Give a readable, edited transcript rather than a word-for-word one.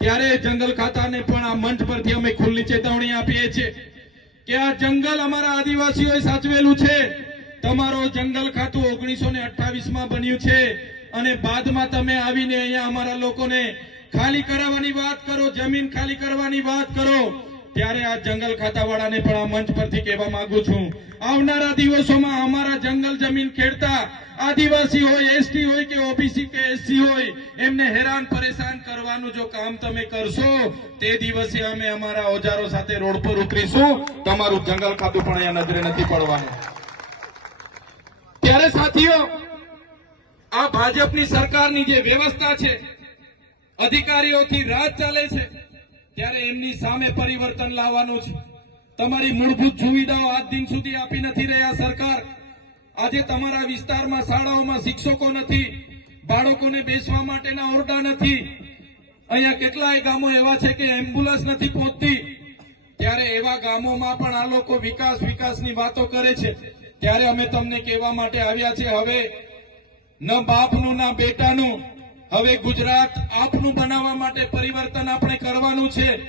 ત્યારે જંગલ ખાતાને પણ આ મંચ પરથી અમે ખુલ્લી ચેતવણી આપીએ છીએ કે આ જંગલ અમારા આદિવાસીઓએ સાચવેલું છે. તમારો જંગલ ખાતું 1928માં બન્યું છે અને બાદમાં તમે આવીને અહીંયા અમારા લોકોને ખાલી કરાવવાની વાત કરો, જમીન ખાલી કરવાની વાત કરો. ત્યારે આ જંગલ ખાતાવાળાને પણ આ મંચ પરથી કહેવા માંગુ છું, આવનારા દિવસોમાં અમારા જંગલ જમીન ખેડતા આદિવાસી હોય, એસટી હોય કે ઓબીસી કે એસસી હોય, એમને હેરાન પરેશાન કરવાનું જો કામ તમે કરશો, તે દિવસે અમે અમારા ઓજારો સાથે રોડ પર ઉતરીશું. તમારું જંગલ ખાતું પણ અહીંયા નજરે નથી પડવાનું. ત્યારે સાથીઓ, આ ભાજપની સરકારની જે વ્યવસ્થા છે, અધિકારીઓથી રાજ ચાલે છે, ત્યારે એમની સામે પરિવર્તન લાવવાનું છે. તમારી મૂળભૂત સુવિધાઓ આજ દિન સુધી આપી નથી રહ્યા સરકાર. આજે તમારા વિસ્તારમાં શાળાઓમાં શિક્ષકો નથી, બાળકોને બેસવા માટેના ઓરડા નથી. અહીંયા કેટલાય ગામો એવા છે કે એમ્બ્યુલન્સ નથી પહોંચતી. ત્યારે એવા ગામોમાં પણ આ લોકો વિકાસની વાતો કરે છે. ત્યારે અમે તમને કહેવા માટે આવ્યા છે, હવે ન બાપનું ના બેટાનું, હવે ગુજરાત આપનું બનાવવા માટે પરિવર્તન આપણે કરવાનું છે.